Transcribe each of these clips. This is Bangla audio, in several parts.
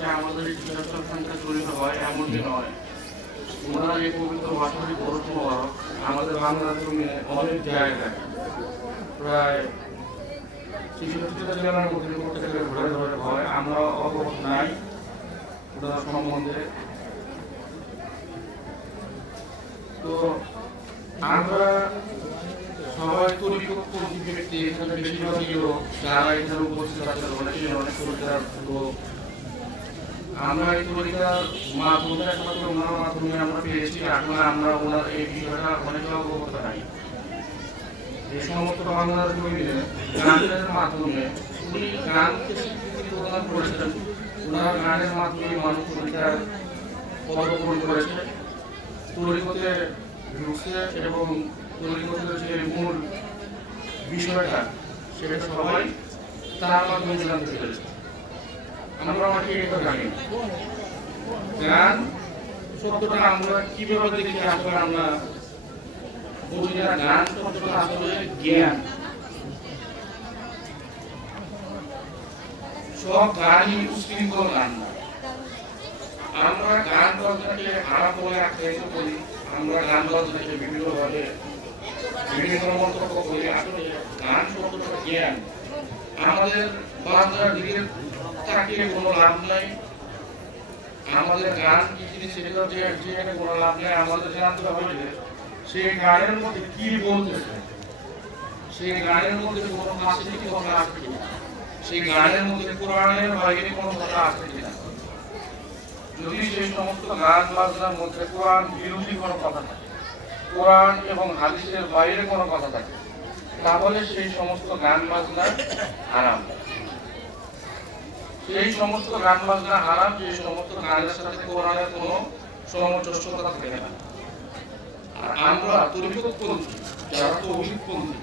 যে আমাদের এই টিচার সংখ্যা জড়িত হয় এমনটি নয়। ওনারা এই পবিত্র ভাষাটি পড়াশোনা করা আমাদের বাংলাদেশে অনেক জায়গায় প্রায় ৬৬টা জেলার মধ্যে প্রত্যেকের ঘরে ঘরে হয়। আমরা অবগত নাই ওনার সম্বন্ধে। তো আমরা সবাই তরিকপন্থী ব্যক্তি, এখানে বেশিরভাগই লোক যারা এখানে উপস্থিত আছে অনেকেই অনেক তরিকার লোক। আমরা এই তরিকার মাধ্যমে একমাত্র ওনার মাধ্যমে আমরা পেয়েছি। এখন আমরা ওনার এই বিষয়টা অনেকে অবগত নাই। এই সমস্ত বাংলার জমিনে গানের মাধ্যমে উনি গানকে স্বীকৃতি প্রদান করেছেন। ওনার গানের মাধ্যমে মানুষ তরিকার পদার্পণ করেছে, তরিকতে ঢুকছে এবং তরিকতের যে মূল বিষয়টা সেটা সবাই তার মাধ্যমে জানতে পেরেছে। আমরা অনেকে এটা জানি না। গান শব্দটা আমরা কিভাবে দেখি আসলে আমরা বুঝি না। গান শব্দটা আসলে জ্ঞান। সব গানই উশৃঙ্খল গান না। আমরা গান বাজনাকে খারাপ বলে আখ্যায়িত করি, আমরা গান বাজনাকে বিভিন্নভাবে বিভিন্ন মন্তব্য করি। আসলে গান শব্দটা জ্ঞান। আমাদের বাজনার দিকে তাকিয়ে কোনো লাভ নাই। আমাদের গান কি জিনিস সেটা যে কোনো লাভ নেই। আমাদের জানতে হবে যে সেই গানের মধ্যে কি বলতেছে, সেই গানের মধ্যে কোনো নাস্তিক কথা আছে কিনা, সেই গানের মধ্যে কোরআনের বাইরে কোনো কথা আছে কিনা। যদি সেই সমস্ত গান বাজনার মধ্যে কোরআন বিরোধী কোনো কথা থাকে, কোরআন এবং হাদিসের বাইরে কোনো কথা থাকে, তাহলে সেই সমস্ত গান বাজনা হারাম। সেই সমস্ত গান বাজনা হারাম, যে সমস্ত গানের সাথে কোরআনের কোনো সামঞ্জস্যতা থাকে না। আর আমরা তরিকতপন্থী, যারা তৌহিদপন্থী,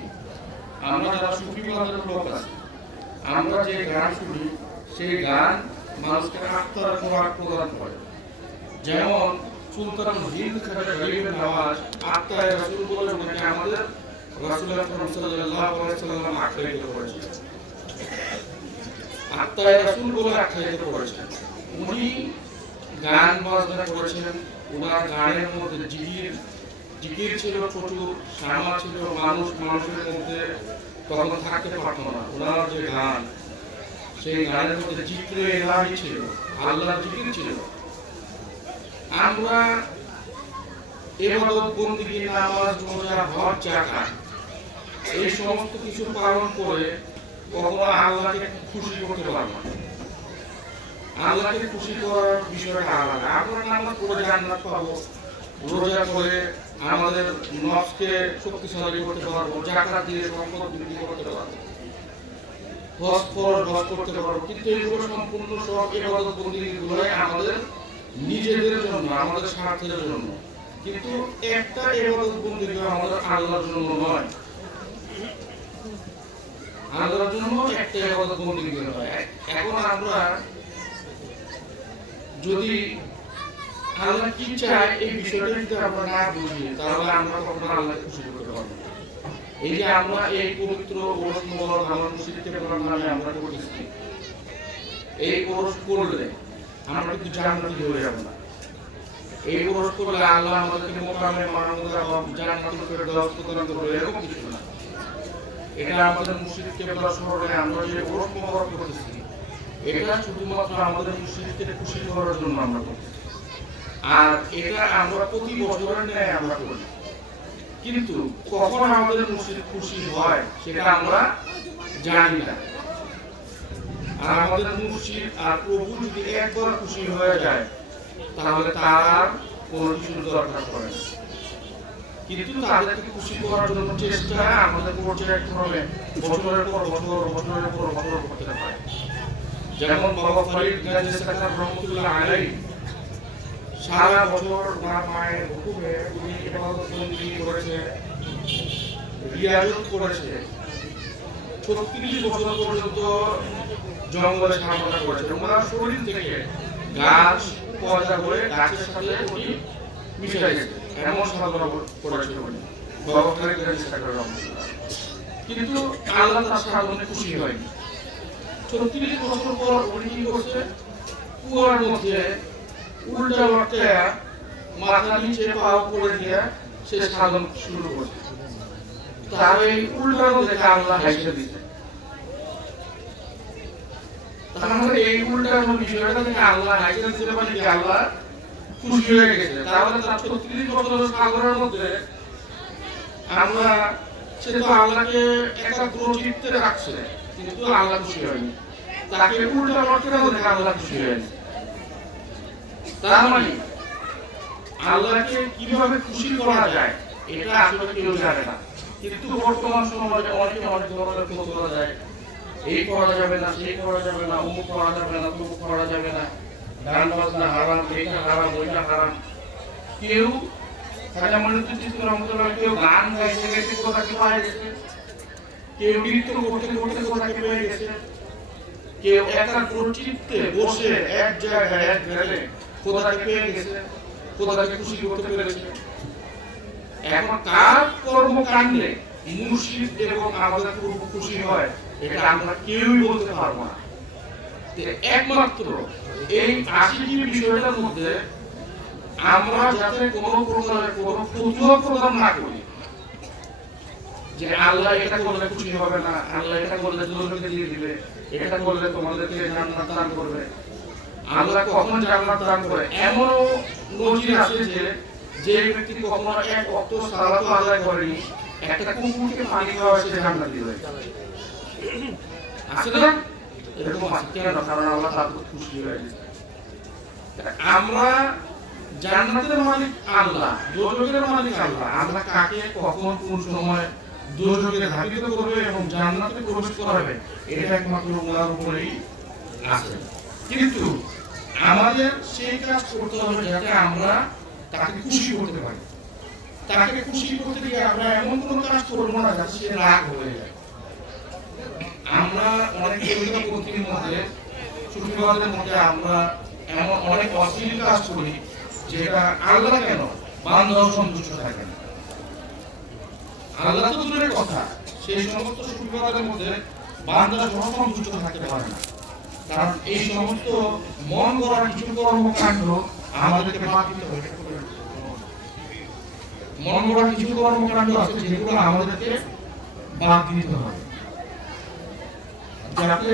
আমরা যারা সুফিবাদের লোক আছি, আমরা যে গান শুনি সেই গান মানুষকে আত্মার খোরাক প্রদান করে। যেমন সুলতানুল হিন্দ খাজা গরিবের নওয়াজ আত্মায় রাসূল বলে ওনাকে আমাদের রাসূল আকরাম সাল্লাল্লাহু আলাইহি ওয়াসাল্লাম আখ্যায়িত করেছেন। আত্মায় রাসূল বলে আখ্যায়িত করেছেন। উনি গান বাজনা করেছেন। ওনার গানের মধ্যে জিকির ছিল প্রচুর, শ্যামা ছিল। মানুষের মধ্যে তখন থাকতে পারত না। ওনার যে গান, সেই গানের মধ্যে জিক্রে ইলাহি ছিল, আল্লাহর জিকির ছিল। আমরা ইবাদত, বন্দেগী, নামাজ, রোজা, হজ, যাকাত এই সমস্ত কিছু পালন করে কখনো আল্লাহকে খুশি করতে পারবো না। আল্লাহকে খুশি করার বিষয়টা আলাদা। আমরা নামাজ পড়ে জান্নাত পাবো, রোজা করে আমাদের নফসকে শক্তিশালী করতে পারবো, যাকাত দিয়ে সম্পদ বৃদ্ধি করতে পারবো, হজ করতে পারবো। কিন্তু এগুলো সম্পূর্ণ সব ইবাদত বন্দেগীগুলোই আমাদের নিজেদের জন্য, আমাদের স্বার্থের জন্য। কিন্তু একটা ইবাদত বন্দেগী আমাদের আল্লাহর জন্য নয়। আল্লাহর জন্য একটা ইবাদত বন্দেগী হয়। এখন আমরা যদি আল্লাহ কি চায় এই বিষয়টা যদি আমরা না বুঝি, তাহলে আমরা কখনো আল্লাহকে খুশি করতে পারবো না। এই যে আমরা এই পবিত্র ওরস মোবারক আমার মুশরিকদের নামে আমরা করতেছি, এই ওরস করলে আমরা কিন্তু জান্নাতি হয়ে যাব না। এই ওরস করলে আল্লাহ আমাদেরকে মোকামে মাহমুদা জান্নাতুল ফেরদাউস প্রদান করবে, এরকম কিছু না। এটা আমাদের মুশরিককে বলার স্মরণে আমরা যে ওরস মোবারক করতেছি, এটা শুধুমাত্র আমাদের মুশরিককে খুশি করার জন্য আমরা করতেছি। আর এটা আমরা প্রতি বছরের ন্যায় আমরা করি। কিন্তু কখন আমাদের মুশরিক খুশি হয় সেটা আমরা জানি না। আর আমাদের মুর্শিদ আর প্রভু যদি একবার খুশি হয়ে যায় তাহলে তার কোনো কিছুর দরকার পড়ে না। কিন্তু তাদেরকে খুশি করার জন্য চেষ্টা আমাদের পর্যায়ক্রমে বছরের পর বছর করতে হয়। যেমন বাবা ফরিদ গাজী সাকার রহমতুল্লাহ আলাইহি সারা বছর ওনার মায়ের হুকুমে উনি ইবাদত বন্দেগী করেছে, রিয়াজত করেছে। ৩৬ বছর পর্যন্ত জঙ্গলে সাধনা করেছে। ওনার শরীর থেকে গাছ পয়দা হয়ে গাছের সাথে উনি মিশে গেছে, এমন সাধনা করেছে উনি বাবা ফরিদ গাজী সাকার রহমতুল্লাহ। কিন্তু আল্লাহ তার সাধনে খুশি হয়নি। ৩৬ বছর পর উনি কি করছে? কুয়ার মধ্যে উল্টা লটকে মাথা নিচে পাও করে দিয়ে সে সাধন শুরু করছে। তার এই উল্টানো দেখে আল্লাহ হাইসে দিচ্ছে। তাহলে এই উল্টানো বিষয়টা থেকে আল্লাহ হাইসে দিতে পারে কি আল্লাহ খুশি হয়ে গেছে। তাহলে তার 36 বছরের সাগরের মধ্যে আমরা সে তো আল্লাহকে একাগ্র চিত্তে রাখছে, কিন্তু আল্লাহ খুশি হয়নি। তাকে উল্টা লটকে দেখে আল্লাহ খুশি হয়নি। তার মানে আল্লাহকে কিভাবে খুশি করা যায় এটা আসলে কেউ জানে না। কিন্তু বর্তমান সমাজে অনেকে অনেক ধরনের কথা বলা যায়, এই করা যাবে না, সেই করা যাবে না, অমুক করা যাবে না, তমুক করা যাবে না, গান বাজনা হারাম, এটা হারাম, ওইটা হারাম। কেউ খাজা মঈনুদ্দিন চিশতি রহমাতুল্লাহ কেউ গান গাইতে গাইতে কোথাকে পেয়ে গেছে, কেউ নৃত্য করতে করতে কোথাকে পেয়ে গেছে, কেউ একাগ্র চিত্তে বসে এক জায়গায় এক ঘরে কোথাকে পেয়ে গেছে, কোথাকে খুশি করতে পেরেছে। এখন কার কর্মকাণ্ডে মুর্শিদ এবং আমাদের পূর্ব খুশি হয় এটা আমরা কেউই বলতে পারবো না। একমাত্র এই 80টি বিষয়টার মধ্যে আমরা যাতে কোনো প্রকারের কোনো ফতুয়া প্রদান না করি যে আল্লাহ এটা করলে খুশি হবে না, আল্লাহ এটা করলে দুজনকে দিয়ে দিবে, এটা করলে তোমাদেরকে জান্নাত দান করবে। আল্লাহ কখন জান্নাত দান করে এমনও নজির আছে যে ব্যক্তি কখনো এক ওয়াক্ত সালাত আদায় করেনি, একটা কুকুরকে পানি খাওয়ায় সে জান্নাত দিবে। আছে না? এরকম আছে কেন? কারণ আল্লাহ তার উপর খুশি হয়ে গেছে। আমরা জান্নাতের মালিক আল্লাহ, দোজখের মালিক আল্লাহ। আমরা কাকে কখন কোন সময় দোজখে ধাবিত করবে এবং জান্নাতে প্রবেশ করাবে এটা একমাত্র ওনার উপরেই আছে। কিন্তু আমাদের সেই কাজ করতে হবে যাতে আমরা তাকে খুশি করতে পারি। তাকে খুশি করতে গিয়ে আমরা এমন কোনো কাজ করবো না যাতে সে রাগ হয়ে যায়। আমরা অনেক পন্থীর মধ্যে, সুফিবাদের মধ্যে আমরা এমন অনেক অশ্লীল কাজ করি যেটা আল্লাহ কেন বান্দাও সন্তুষ্ট থাকে না। আল্লাহ তো দূরের কথা, সেই সমস্ত সুফিবাদের মধ্যে বান্দা সন্তুষ্ট থাকতে পারে না। কারণ এই সমস্ত মন গড়া কিছু কর্মকাণ্ড আমাদেরকে বাদ দিতে হবে। মন গড়া কিছু কর্মকাণ্ড আছে যেগুলো আমাদেরকে বাদ দিতে হবে। যাতে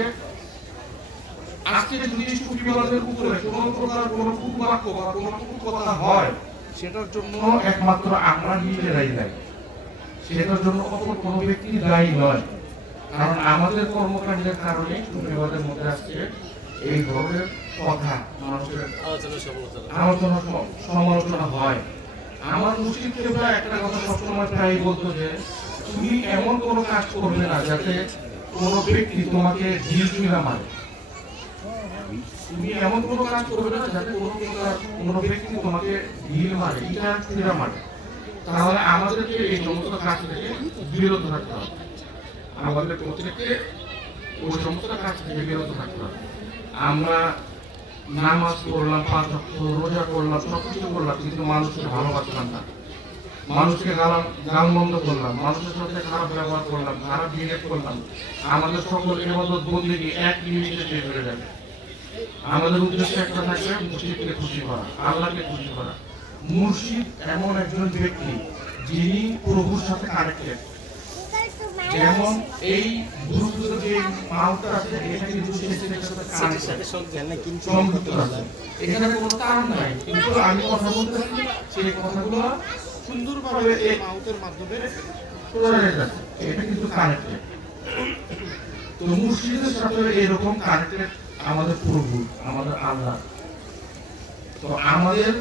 আজকে যদি সুফিবাদের উপরে কোনো প্রকার কোনো কুবাক্য বা কোনো কথা হয় সেটার জন্য একমাত্র আমরা নিজেরাই দায়ী, সেটার জন্য কোনো ব্যক্তি দায়ী নয়। কারণ আমাদের কর্মকাণ্ডের কারণে সুফিবাদের মধ্যে আজকে এই ধরনের কথা মানুষের আলোচনা সমালোচনা হয়। আমার মুর্শিদ কেবলা একটা কথা সবসময় প্রায় বলতো যে তুমি এমন কোনো কাজ করবে না যাতে কোনো ব্যক্তি তোমাকে ঢিল ছুঁড়া মারে। তুমি এমন কোনো কাজ করবে না যাতে কোনো ব্যক্তি তোমাকে ঢিল মারে, ইটা ছুঁড়া মারে। তাহলে আমাদেরকে এই সমস্ত কাজ থেকে বিরত থাকতে হবে। আমাদের প্রত্যেককে ওই সমস্ত কাজ থেকে বিরত থাকতে হবে। আমরা নামাজ পড়লাম, 5 ওয়াক্ত রোজা করলাম, সবকিছু করলাম, কিন্তু মানুষকে ভালোবাসলাম না, মানুষকে গালমন্দ করলাম, মানুষের সাথে খারাপ ব্যবহার করলাম, খারাপ বিহেভ করলাম। আমাদের সকল ইবাদত বন্দেগী এক নিমিষে শেষ হয়ে যাবে। আমাদের উদ্দেশ্য একটা থাকবে, মুর্শিদকে খুশি করা, আল্লাহকে খুশি করা। মুর্শিদ এমন একজন ব্যক্তি যিনি প্রভুর সাথে কানেক্টেড। যেমন এই গুরুত্ব যে মাউথটা আছে এটা কিন্তু সংযুক্ত আছে, এখানে কোনো তার নাই, কিন্তু আমি কথা বলতে পারি সেই কথাগুলো সুন্দরভাবে এই মাউথের মাধ্যমে শোনা যাচ্ছে। এটা কিন্তু কানেক্টেড। তো মুর্শিদের সাথে এরকম কানেক্টেড আমাদের প্রভু, আমাদের আল্লাহ। তো আমাদের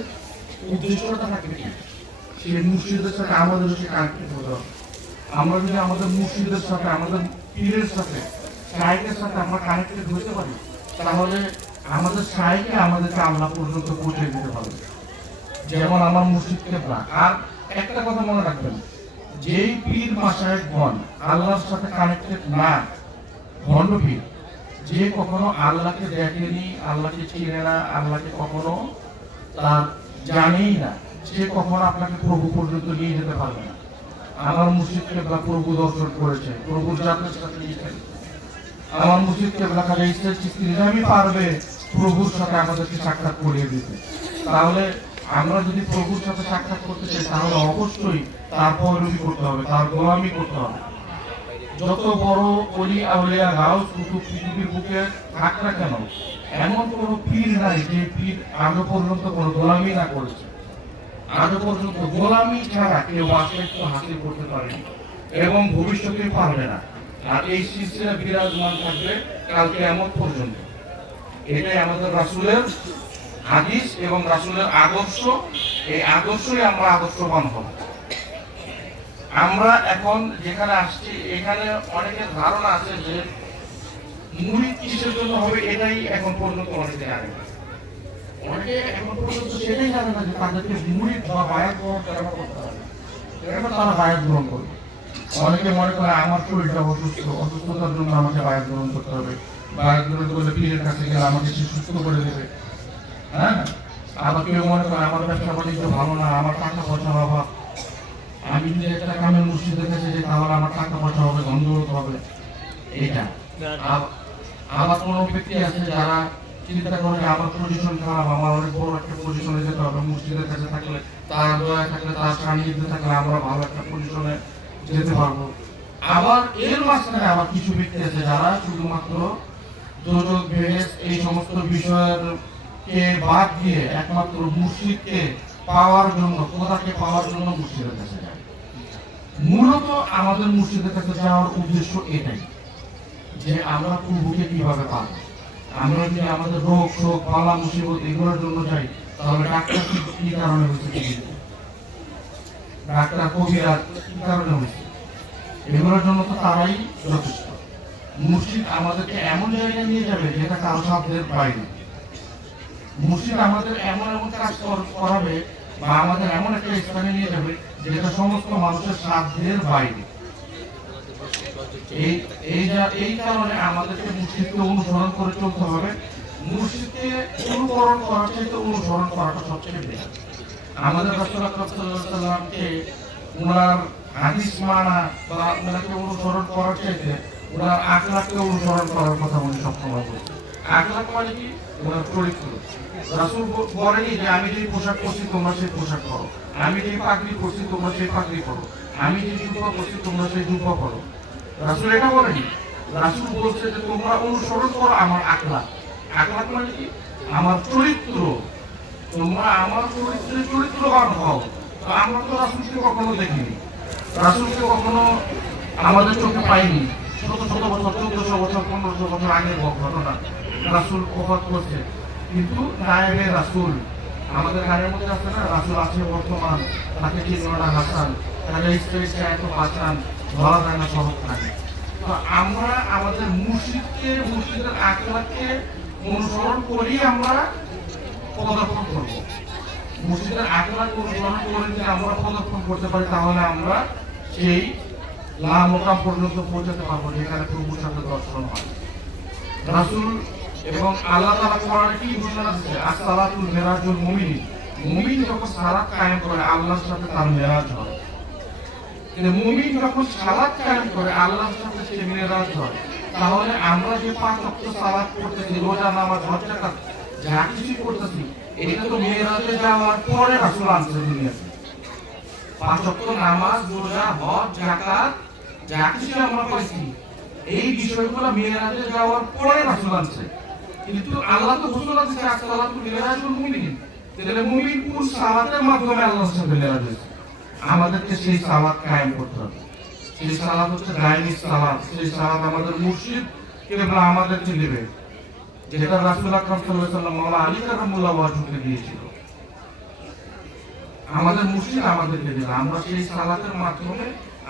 উদ্দেশ্যটা থাকবে কি? সেই মুর্শিদের সাথে আমাদের সে কানেক্টেড হতে হবে। আমরা যদি আমাদের মুর্শিদের সাথে, আমাদের পীরের সাথে, শায়েখের সাথে আমরা কানেক্টেড হতে পারি, তাহলে আমাদের শায়েখে আমাদেরকে আল্লাহ পর্যন্ত পৌঁছে দিতে পারবে। যেমন আমার মুর্শিদ কেবলা। আর একটা কথা মনে রাখবেন, যেই পীর মাশায়েখগণ আল্লাহর সাথে কানেক্টেড না, ভণ্ড পীর, যে কখনো আল্লাহকে দেখেনি, আল্লাহকে চিনে না, আল্লাহকে কখনো তার জানেই না, সে কখনো আপনাকে প্রভু পর্যন্ত নিয়ে যেতে পারবে না। আমার মুর্শিদ কেবলা প্রভু দর্শন করেছে, প্রভুর জাতের সাথে নিয়েছেন। আমার মুর্শিদ কেবলা খাজা ইসরাইল চিশতি নিজামী পারবে প্রভুর সাথে আমাদেরকে সাক্ষাৎ করিয়ে দিতে। তাহলে আমরা যদি প্রভুর সাথে সাক্ষাৎ করতে চাই তাহলে অবশ্যই তার পয়রবি করতে হবে, তার গোলামি করতে হবে। যত বড় অলি আউলিয়া গাউস কুতুব পৃথিবীর বুকে থাক না কেন, এমন কোন পীর নাই যে পীর আজও পর্যন্ত কোনো গোলামি না করেছে। আজও পর্যন্ত গোলামি ছাড়া কেউ বাস্তব হাসিল করতে পারেনি এবং ভবিষ্যতে পারবে না। আর এই সিলসিলা বিরাজমান থাকবে কাল কিয়ামত পর্যন্ত। এটাই আমাদের রাসূলের হাদিস এবং রাসূলের আদর্শ। এই আদর্শই আমরা আদর্শবান হব। আমরা এখন যেখানে আসছি এখানে অনেকের ধারণা আছে যে মুরিদ কিসের জন্য হবে, এটাই এখন পর্যন্ত অনেকে জানে না। অনেকে এখন পর্যন্ত সেটাই জানে না যে তাদেরকে মুরিদ বা বায়াত গ্রহণ কেন করতে হবে, কেন তারা বায়াত গ্রহণ করবে। অনেকে মনে করে আমার শরীরটা অসুস্থ, অসুস্থতার জন্য আমাকে বায়াত গ্রহণ করতে হবে, বায়াত গ্রহণ করলে পীরের কাছে গেলে আমাকে সে সুস্থ করে দেবে। হ্যাঁ, আবার কেউ মনে করে আমার ব্যবসা বাণিজ্য ভালো না, আমার টাকা পয়সার অভাব, আমি যদি একটা কামের মসজিদের কাছে যাই তাহলে আমার টাকা পয়সা হবে, গন্ডগোল হবে। এইটা আবার কোনো ব্যক্তি আছে যারা চিন্তা করে আমার পজিশন খারাপ, আমার অনেক বড় একটা পজিশনে যেতে হবে, মসজিদের কাছে থাকলে, তার দয়া থাকলে, তার সান্নিধ্যে থাকলে আমরা ভালো একটা পজিশনে যেতে পারবো। আবার এর মাঝখানে আবার কিছু ব্যক্তি আছে যারা শুধুমাত্র দোজখ বেহেশত এই সমস্ত বিষয়ের কে বাদ দিয়ে একমাত্র মুর্শিদকে পাওয়ার জন্য, খোদাকে পাওয়ার জন্য মুর্শিদের কাছে যায়। মূলত আমাদের মুর্শিদের কাছে যাওয়ার উদ্দেশ্য এটাই যে আমরা প্রভুকে কিভাবে পাবো। আমরা যদি আমাদের রোগ শোক বালা মুসিবত এগুলোর জন্য যাই তাহলে ডাক্তার কি কারণে হয়েছে, ডাক্তার কবিরাজ কি কারণে হয়েছে, এগুলোর জন্য তো তারাই যথেষ্ট। মুর্শিদ আমাদেরকে এমন জায়গায় নিয়ে যাবে যেটা কারো সাধ্যের বাইরে। মুর্শিদ আমাদের এমন এমন কাজ করাবে বা আমাদের এমন একটা স্থানে নিয়ে যাবে যেটা সমস্ত মানুষের সাধ্যের বাইরে। এই কারণে আমাদেরকে মুর্শিদকে অনুসরণ করে চলতে হবে। মুর্শিদকে অনুকরণ করার চাইতে অনুসরণ করাটা সবচেয়ে বেশি। আমাদের রাসূল আকরাম সাল্লাল্লাহু আলাইহি ওয়াসাল্লামকে ওনার হাদিস মানা বা ওনাকে অনুসরণ করার চাইতে ওনার আখলাককে অনুসরণ করার কথা উনি সবসময় বলছেন। আখলাক মানে কি? ওনার চরিত্র। রাসূল বলেনি যে আমি যে পোশাক পরছি তোমরা সেই পোশাক পরো, আমি যে পাগড়ি পরছি তোমরা সেই পাগড়ি পরো, আমি যে জুব্বা পরছি তোমরা সেই জুব্বা পরো। রাসূল এটা বলেনি। রাসূল বলছে যে তোমরা অনুসরণ করো আমার আখলাক। আখলাক মানে কি? আমার চরিত্র। তোমরা আমার চরিত্রের চরিত্রবান হও। তো আমরা তো রাসূলকে কখনো দেখিনি, রাসূলকে কখনো আমাদের চোখে পাইনি। শত শত বছর, 1400 বছর, 1500 বছর আগের ঘটনা রাসূল ওফাত করছে, কিন্তু নায়েবে রাসূল আমাদের গানের মধ্যে আছে না, রাসূল আছে বর্তমান, তাকে চিননা হাসান, তাকে ইসরাইলকে এত বাঁচান, ধরা যায় না সবক থাকে। তো আমরা আমাদের মুর্শিদকে, মুর্শিদের আখলাককে অনুসরণ করি, আমরা পদার্পণ করবো। মুর্শিদের আখলাক অনুসরণ করে যদি আমরা পদার্পণ করতে পারি তাহলে আমরা সেই লাভ মোকাম পর্যন্ত পৌঁছাতে পারবো যেখানে প্রভুর সাথে দর্শন হয়। রাসূল এবং আল্লাহ তাআলা কোরআনে কি ঘোষণা দিয়েছে? as-সালাতুল মিরাজুল মুমিন। মুমিন যখন সালাত কায়েম করে আল্লাহর সাথে তার মিরাজ হয়। কিন্তু মুমিন যখন সালাত কায়েম করে আল্লাহর সাথে সে মিরাজ হয়, তাহলে আমরা যে 5 ওয়াক্ত সালাত করতেছি, রোজা, নামাজ, হজ, যাকাত যা কিছু করতেছি, এটা তো মিরাজে যাওয়ার পরে রাসূল আনছে দুনিয়াতে। 5 ওয়াক্ত নামাজ, রোজা, হজ, যাকাত যা কিছু আমরা পাইছি, এই বিষয়গুলো মিরাজে যাওয়ার পরে রাসূল আনছে। কিন্তু আল্লাহ তো ঘোষণা দিয়েছে as-সালাতুল মিরাজুল মুমিন। তাহলে মুমিন কোন সালাতের মাধ্যমে আল্লাহর সাথে মিরাজ হয়েছে? আমাদেরকে সেই সালাত কায়েম করতে হবে। সেই সালাত হচ্ছে দায়মি সালাত। সেই সালাত আমাদের মুর্শিদ কিংবা আমাদেরকে দিবে, যেটা রাসূল আকরাম সাল্লাল্লাহু আলাইহি ওয়াসাল্লাম মাওলানা আলী কারামুল্লাহ ওয়াজহুকে দিয়েছিল। আমাদের মুর্শিদ আমাদেরকে দিবে, আমরা সেই সালাতের মাধ্যমে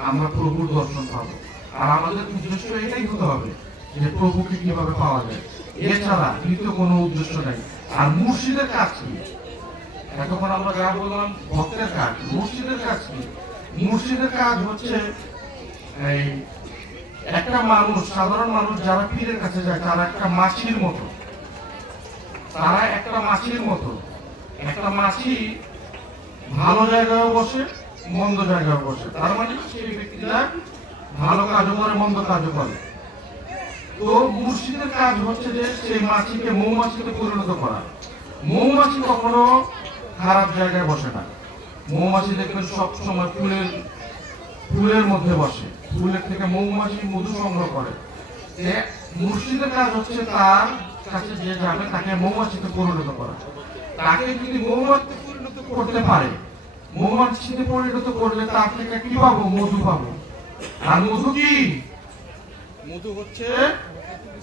আমরা প্রভুর দর্শন পাবো। আর আমাদের উদ্দেশ্য এটাই হতে হবে যে প্রভুকে কিভাবে পাওয়া যায়, এছাড়া দ্বিতীয় কোনো উদ্দেশ্য নাই। আর মুর্শিদের কাজ কি? এতক্ষণ আমরা যা বললাম ভক্তের কাজ, মুর্শিদের কাজ কি? মুর্শিদের কাজ হচ্ছে এই একটা মানুষ, সাধারণ মানুষ যারা পীরের কাছে যায় তারা একটা মাছির মতো, তারা একটা মাছির মতো। একটা মাছি ভালো জায়গায় বসে, মন্দ জায়গায় বসে। তার মানে সেই ব্যক্তিটা ভালো কাজও করে, মন্দ কাজও করে। তো মুর্শিদের কাজ হচ্ছে যে সেই মাছিকে মৌমাছিতে পরিণত করা। মৌমাছি কখনো খারাপ জায়গায় বসে না। মৌমাছি দেখবেন সবসময় ফুলের মধ্যে বসে, ফুলের থেকে মৌমাছি মধু সংগ্রহ করে। মুর্শিদের কাজ হচ্ছে তার কাছে যে যাবে তাকে মৌমাছিতে পরিণত করা। তাকে যদি মৌমাছিতে পরিণত করতে পারে, মৌমাছিতে পরিণত করলে তার থেকে কি পাবো? মধু পাবো। আর মধু কি? মধু হচ্ছে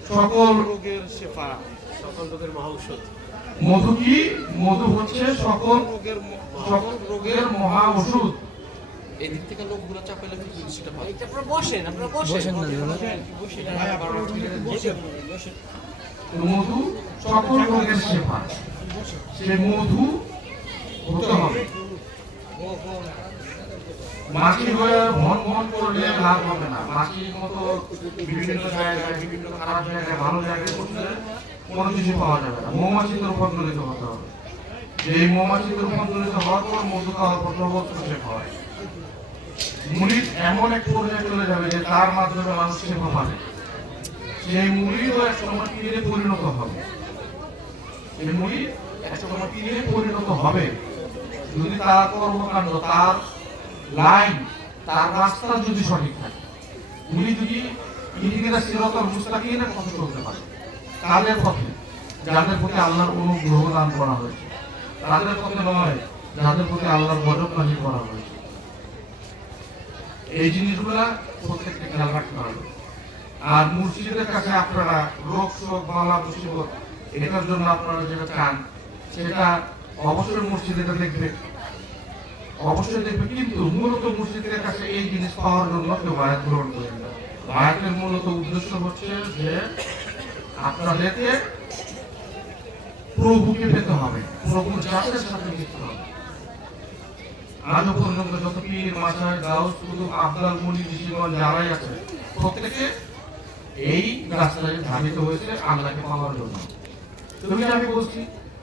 সকল রোগের শেফা, সকল রোগের মহা ঔষধ। মধু কি? মধু হচ্ছে সকল রোগের মহা ওষুধ। এই দিক থেকে লোকগুলো চাপাইলে সেটা পাবে। এটা আপনারা বসেন না মধু সকল রোগের শেফা। সে মধু হতে হবে। মাছি হয়ে ভন করলে লাভ হবে না। মাছির মতো বিভিন্ন জায়গায়, বিভিন্ন খারাপ জায়গায়, ভালো জায়গায় বসলে কোনো কিছু পাওয়া যাবে না। মৌমাছিতে রূপান্তরিত হতে হবে। এই মৌমাছিতে রূপান্তরিত হওয়ার পর মধু খাওয়ার পর সর্বোচ্চ শেফা হয়। মুড়িদ এমন এক পর্যায়ে চলে যাবে যে তার মাধ্যমে মানুষ সেবা পাবে। সেই মুড়িদও এক সময় পীরে পরিণত হবে। সেই মুড়িদ এক সময় পীরে পরিণত হবে যদি তার কর্মকাণ্ড, তার লাইন, তার রাস্তা যদি সঠিক থাকে। উনি যদি ইহদিনাস সিরাতাল মুস্তাকিমের পথে চলতে পারে, তাদের পথে, যাদের প্রতি আল্লাহর অনুগ্রহ দান করা হয়েছে, তাদের পথে নয় যাদের প্রতি আল্লাহর গজব নাযিল করা হয়েছে। এই জিনিসগুলা প্রত্যেককে খেয়াল রাখতে হবে। আর মুর্শিদের কাছে আপনারা রোগ শোক বালা মুসিবত এটার জন্য আপনারা যেটা চান সেটা অবশ্যই মুর্শিদে দেখবে, অবশ্যই দেখবে। কিন্তু মূলত মুর্শিদের কাছে এই জিনিস পাওয়ার জন্য কেউ বায়াত গ্রহণ করেন না। বায়াতের মূলত উদ্দেশ্য হচ্ছে যে আপনাদেরকে প্রভুকে পেতে হবে, প্রভুর জাতের সাথে মিশতে হবে। আজও পর্যন্ত যত পীর মাসায় গাউস কুতুব আফদাল মুনি ঋষিগণ যারাই আছে প্রত্যেকে এই রাস্তায় ধাবিত হয়েছে আল্লাহকে পাওয়ার জন্য। তুমি আমি বলছি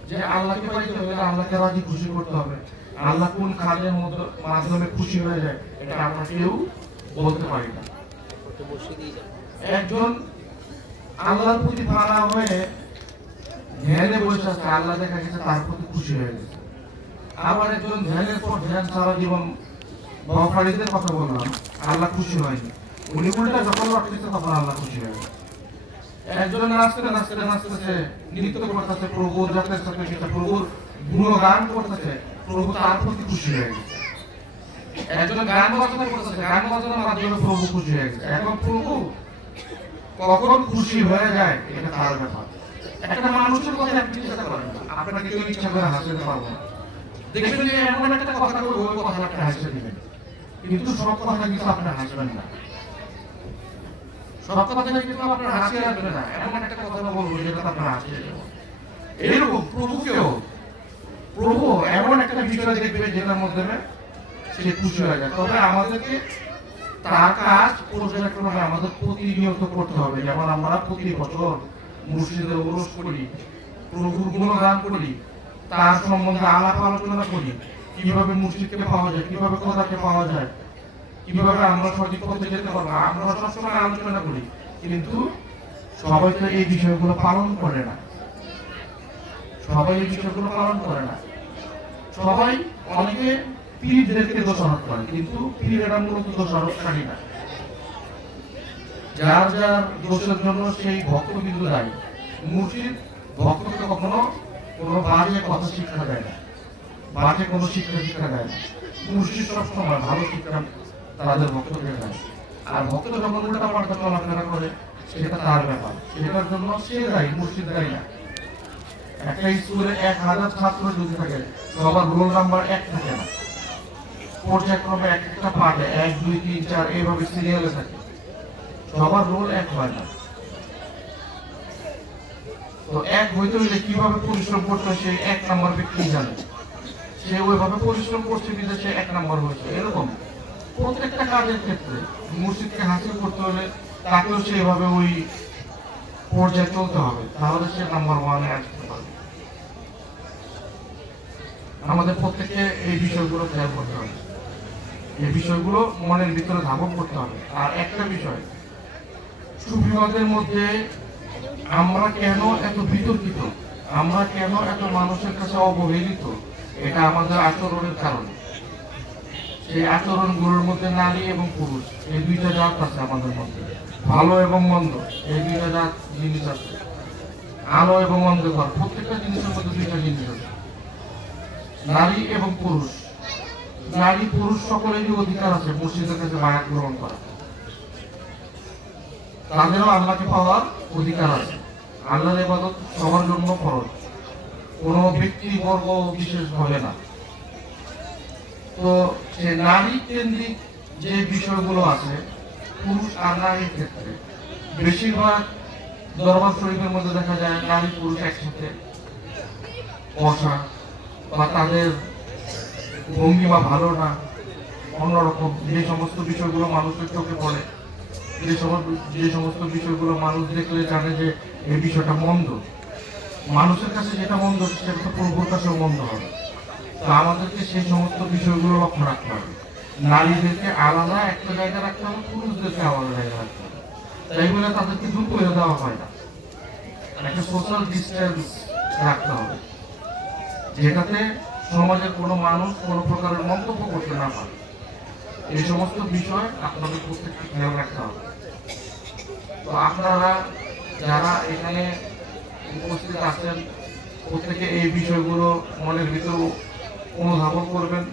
যে আল্লাহকে পাইতে হলে আল্লাহকে রাজি খুশি করতে হবে। আল্লাহ কোন কাজের মাধ্যমে খুশি হয়ে যায় এটা আমরা কেউ বলতে পারি না। একজন আল্লাহর প্রতি ফানা হয়ে ধ্যানে বসে আছে, আল্লাহ দেখা গেছে তার প্রতি খুশি হয়ে গেছে। আবার একজন ধ্যানের পর ধ্যান সারা জীবন বফারিদের কথা বললাম, আল্লাহ খুশি হয়নি। উনি উল্টা যখন লটকেছে তখন আল্লাহ খুশি হয়ে গেছে। একজন নাচতেছে নৃত্য করতেছে, প্রভুর জাতের সাথে সেটা প্রভুর গুণগান করতেছে, প্রভু তার প্রতি খুশি হয়ে গেছে। একজন গান বাজনা করতেছে, গান বাজনার মাধ্যমে প্রভু খুশি হয়ে গেছে। এখন প্রভু কখন খুশি হয়ে যায় এটা তার ব্যাপার। একটা মানুষের কথা আপনি চিন্তা করেন না, আপনাকে কেউ ইচ্ছা করে হাসতে পারবো না। দেখবেন যে এমন একটা কথা বলবো, ওই কথা আপনি হাসতে দিবেন, কিন্তু সব কথা কিন্তু আপনি হাসবেন না। সব কথা কিন্তু আপনার হাসি আসবে না। এমন একটা কথা বলবো যেটা আপনার হাসি আসবে। এইরকম প্রভুকেও প্রভু এমন একটা বিষয় দেখবে যেটার মাধ্যমে সে খুশি হয়ে যায়। তবে আমাদেরকে তার কাজ পর্যায়ক্রমে আমাদের প্রতিনিয়ত করতে হবে। যেমন আমরা প্রতি বছর মুর্শিদের উরস করি, প্রভুর গুণগান করি, তার সম্বন্ধে আলাপ আলোচনা করি, কিভাবে মুর্শিদকে পাওয়া যায়, কিভাবে খোদাকে পাওয়া যায়, কিভাবে আমরা সঠিক পথে যেতে পারবো, আমরা সবসময় আলোচনা করি। কিন্তু সবাই তো এই বিষয়গুলো পালন করে না। সবাই এই বিষয়গুলো পালন করে না। সবাই অনেকে পীরদেরকে দোষারোপ করে, কিন্তু পীরেরা মূলত দোষারোপকারী না। যার যার দোষের জন্য সেই ভক্তবিন্দু দায়ী। মুর্শিদ ভক্তকে কখনো কোনো বাজে কথা শিক্ষা দেয় না, বাজে কোনো শিক্ষা দেয় না। মুর্শিদ সবসময় ভালো শিক্ষা তাদের ভক্তকে দেয়। আর ভক্ত যখন উল্টা পাল্টা চলাফেরা করে সেটা তার ব্যাপার, সেটার জন্য সে দায়ী, মুর্শিদ দায়ী না। একটা স্কুলে 1000 ছাত্র যদি থাকে, সবার রোল নাম্বার 1 থাকে না। পর্যায়ক্রমে একটা পার্টে 1, 2, 3, 4 এইভাবে সিরিয়ালে থাকে, সবার রোল 1 হয় না। তো 1 হইতে হলে কিভাবে পরিশ্রম করতে হয় সেই 1 নাম্বার ব্যক্তি জানে। সে ওইভাবে পরিশ্রম করছে কিন্তু সে 1 নাম্বার হয়েছে। এরকম প্রত্যেকটা কাজের ক্ষেত্রে মুর্শিদকে হাসিল করতে হলে তাকেও সেইভাবে ওই পর্যায়ে চলতে হবে, তাহলে সে নাম্বার 1-এ আসতে পারবে। আমাদের প্রত্যেককে এই বিষয়গুলো খেয়াল করতে হবে, এই বিষয়গুলো মনের ভিতরে ধারণ করতে হবে। আর একটা বিষয়, সুফিবাদের মধ্যে আমরা কেন এত বিতর্কিত, আমরা কেন এত মানুষের কাছে অবহেলিত, এটা আমাদের আচরণের কারণে। সেই আচরণগুলোর মধ্যে নারী এবং পুরুষ এই দুইটা জাত আছে আমাদের মধ্যে, ভালো এবং মন্দ এই দুইটা জাত জিনিস আছে। আলো এবং অন্ধকার প্রত্যেকটা জিনিসের মধ্যে দুইটা জিনিস আছে, নারী এবং পুরুষ। নারী পুরুষ সকলেরই অধিকার আছে মসজিদের কাছে বায়াত গ্রহণ করা, তাদেরও আল্লাহকে পাওয়ার অধিকার আছে। আল্লাহর ইবাদত সবার জন্য ফরজ, কোনো ব্যক্তিবর্গ বিশেষ হবে না। তো সে নারী কেন্দ্রিক যে বিষয়গুলো আছে পুরুষ আর নারীর ক্ষেত্রে, বেশিরভাগ দরবার শরীফের মধ্যে দেখা যায় নারী পুরুষ একসাথে বসা, বা তাদের ভঙ্গিমা ভালো না, অন্যরকম যে সমস্ত বিষয়গুলো মানুষের চোখে পড়ে, যে সমস্ত বিষয়গুলো মানুষ দেখলে জানে যে এই বিষয়টা মন্দ, মানুষের কাছে যেটা মন্দ সেটা তো প্রভুর কাছেও মন্দ হবে। তো আমাদেরকে সেই সমস্ত বিষয়গুলো লক্ষ্য রাখতে হবে। নারীদেরকে আলাদা একটা জায়গায় রাখতে হবে, পুরুষদেরকে আলাদা জায়গায় রাখতে হবে। তাই বলে তাদেরকে দূর করে দেওয়া হয় না, একটা সোশ্যাল ডিস্টেন্স রাখতে হবে, যেটাতে সমাজের কোনো মানুষ কোনো প্রকারের মন্তব্য করতে না পারে। এই সমস্ত বিষয় আপনাদের প্রত্যেককে খেয়াল রাখতে হবে। তো আপনারা যারা এখানে উপস্থিত আছেন প্রত্যেকে এই বিষয়গুলো মনের ভিতর অনুধাবন করবেন।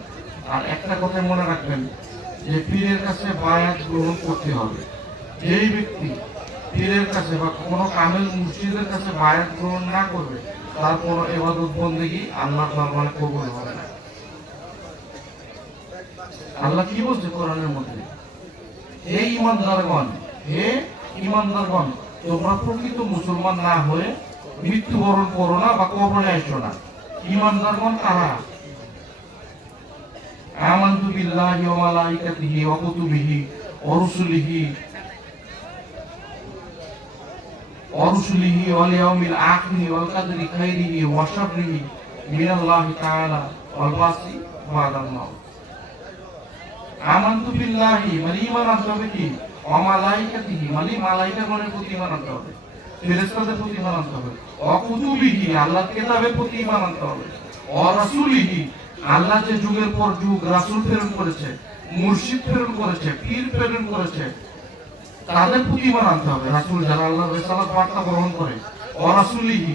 আর একটা কথা মনে রাখবেন যে পীরের কাছে বায়াত গ্রহণ করতে হবে। যেই ব্যক্তি পীরের কাছে বা কোনো কামেল মুর্শিদের কাছে বায়াত গ্রহণ না করবে তার কোনো ইবাদত বন্দেগী আল্লাহর দরবারে কবুল হবে না। আল্লাহ কি বলছে কোরআনের মধ্যে, হে ঈমানদারগণ, হে ঈমানদারগণ, তোমরা প্রকৃত মুসলমান না হয়ে মৃত্যুবরণ করো না বা কবরে আসো না। ঈমানদারগণ কারা? আমানতু বিল্লাহি ওয়া মালাইকাতিহি ওয়া কুতুবিহি ওয়া রুসুলিহি ওয়াল ইয়াউমিল আখির ওয়াল কদরি খাইরিহি ওয়া শাররিহি মিনাল্লাহি তাআলা ওয়াল বাসি বাদাল মাউত। আমানতু বিল্লাহি মানে ঈমান আনতে হবে কি, ওয়া মালাইকাতিহি মানে মালাইকাগণের প্রতি ঈমান আনতে হবে, ফেরেশতাদের প্রতি ঈমান আনতে হবে, ওয়া কুতুবিহি আল্লাহর কিতাবের প্রতি ঈমান আনতে হবে, ওয়া রাসূলিহি আল্লাহ যে যুগের পর যুগ রাসূল প্রেরণ করেছে, মুর্শিদ প্রেরণ করেছে, পীর প্রেরণ করেছে, তাদের প্রতি ঈমান আনতে হবে। রাসূল যারা আল্লাহর রিসালাত বার্তা গ্রহণ করে, ওয়া রাসূলিহি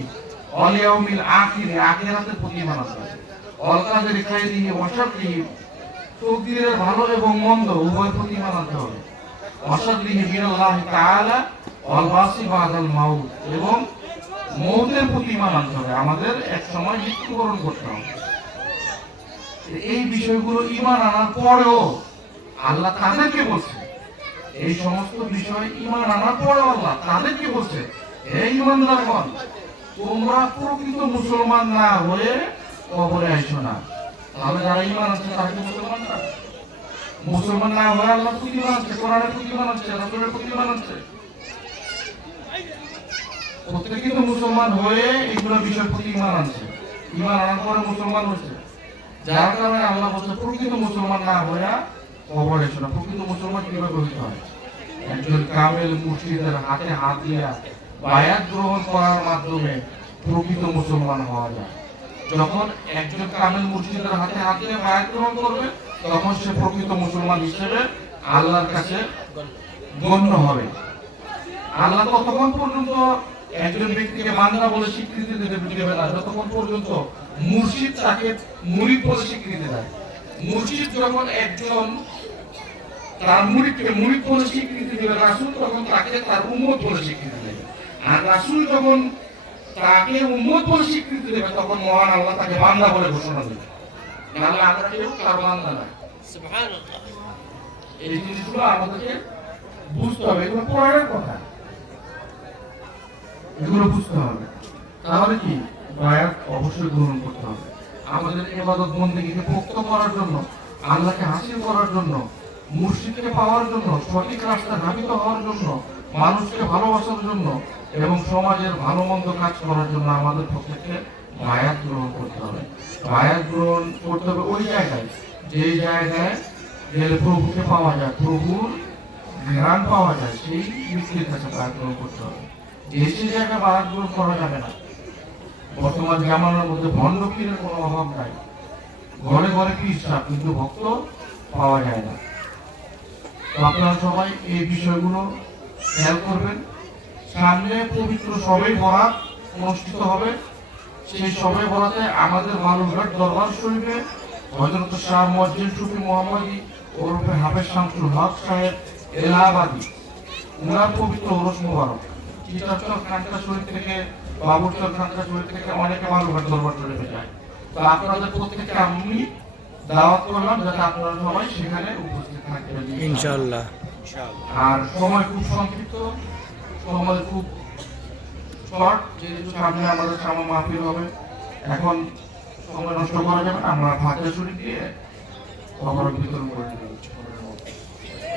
ওয়াল ইয়াউমিল আখির আখিরাতের প্রতি ঈমান আনতে হবে, ওয়াল কদরি খাইরিহি ওয়া শাররিহি তকদীরের ভালো এবং মন্দ উভয় প্রতি ঈমান আনতে হবে, ওয়া শাররিহি মিনাল্লাহি তাআলা ওয়াল বাসি বাদাল মাউত এবং মওতের প্রতি ঈমান আনতে হবে, আমাদের এক সময় মৃত্যুবরণ করতে হবে। এই বিষয়গুলো ঈমান আনার পরেও আল্লাহ তাদেরকে বলছে, এই সমস্ত বিষয় ঈমান আনার পরেও আল্লাহ তাদেরকে বলছে, হে ঈমানদারগণ, তোমরা প্রকৃত মুসলমান না হয়ে কবরে আইসো না। তাহলে যারা ঈমান আছে তারা কি মুসলমান না? মুসলমান না হয়ে আল্লাহর প্রতি ঈমান আছে, কোরআনের প্রতি ঈমান আছে, রাসূলের প্রতি ঈমান আছে। প্রত্যেকে তো মুসলমান হয়ে এগুলো বিষয়ের প্রতি ঈমান আনছে, ঈমান আনার পরে মুসলমান হয়েছে। যার কারণে আল্লাহ বলছে প্রকৃত মুসলমান না হয়ে কবরে এসো না। প্রকৃত মুসলমান কিভাবে হইতে হয়? একজন কামেল মুর্শিদের হাতে হাত দিয়া বায়াত গ্রহণ করার মাধ্যমে প্রকৃত মুসলমান হওয়া যায়। যখন একজন কামেল মুর্শিদের হাতে হাত দিয়ে বায়াত গ্রহণ করবে তখন সে প্রকৃত মুসলমান হিসেবে আল্লাহর কাছে গণ্য হবে। আল্লাহ ততক্ষণ পর্যন্ত একজন ব্যক্তিকে বান্দা বলে স্বীকৃতি দেবে না যতক্ষণ পর্যন্ত মুর্শিদ তাকে মুরিদ বলে স্বীকৃতি দেয়। মুর্শিদ যখন একজন তার মুরিদকে মুরিদ বলে স্বীকৃতি দেবে, রাসূল তখন তাকে তার উম্মত বলে স্বীকৃতি দেবে। আর রাসূল যখন তাকে উম্মত বলে স্বীকৃতি দেবে তখন মহান আল্লাহ তাকে বান্দা বলে ঘোষণা দেবে। নাহলে আমরা কেউ তার বান্দা না। সুবহানাল্লাহ। এই জিনিসগুলো আমাদেরকে বুঝতে হবে, এগুলো কোরআনের কথা, এগুলো বুঝতে হবে। তাহলে কি বায়াত অবশ্যই গ্রহণ করতে হবে। আমাদের ইবাদত বন্দেগীকে পোক্ত করার জন্য, আল্লাহকে হাসিল করার জন্য, মুর্শিদকে পাওয়ার জন্য, সঠিক রাস্তা ধাবিত হওয়ার জন্য, মানুষকে ভালোবাসার জন্য এবং সমাজের ভালো মন্দ কাজ করার জন্য আমাদের প্রত্যেককে বায়াত গ্রহণ করতে হবে। বায়াত গ্রহণ করতে হবে ওই জায়গায় যে জায়গায় গেলে প্রভুকে পাওয়া যায়, প্রভুর ঘেরান পাওয়া যায় সেই ব্যক্তির কাছে বায়াত গ্রহণ করতে হবে। দেশে জায়গায় বায়াত গ্রহণ করা যাবে না। বর্তমান জামানার মধ্যে ভণ্ড পীরের কোনো অভাব নাই, ঘরে ঘরে পীর সাহেব, কিন্তু ভক্ত পাওয়া যায় না। তো আপনারা সবাই এই বিষয়গুলো খেয়াল করবেন। সামনে পবিত্র শবে বরাত অনুষ্ঠিত হবে। সেই শবে বরাতে আমাদের বালুরঘাট দরবার শরীফে হযরত শাহ মুয়াজ্জিন সুফি মোহাম্মদী ওরফে হাফেজ শামসুল হক সাহেব এলাহাবাদী, উনার পবিত্র ওরস মোবারক চিটাচর খানকা শরীফ থেকে, বাবুরচর খানকা শরীফ থেকে অনেকে বালুরঘাট দরবার শরীফে যায়। তো আপনাদের প্রত্যেককে আমি দাওয়াত করলাম যাতে আপনারা সবাই সেখানে উপস্থিত থাকবেন ইনশাআল্লাহ। আর সময় খুব সংক্ষিপ্ত, সময় খুব শর্ট, যেহেতু সামনে আমাদের সামনে মাহফিল হবে। এখন সময় নষ্ট করা যাবে না, আমরা ফাতিহা শরীফ দিয়ে খবর বিতরণ করে দেবো।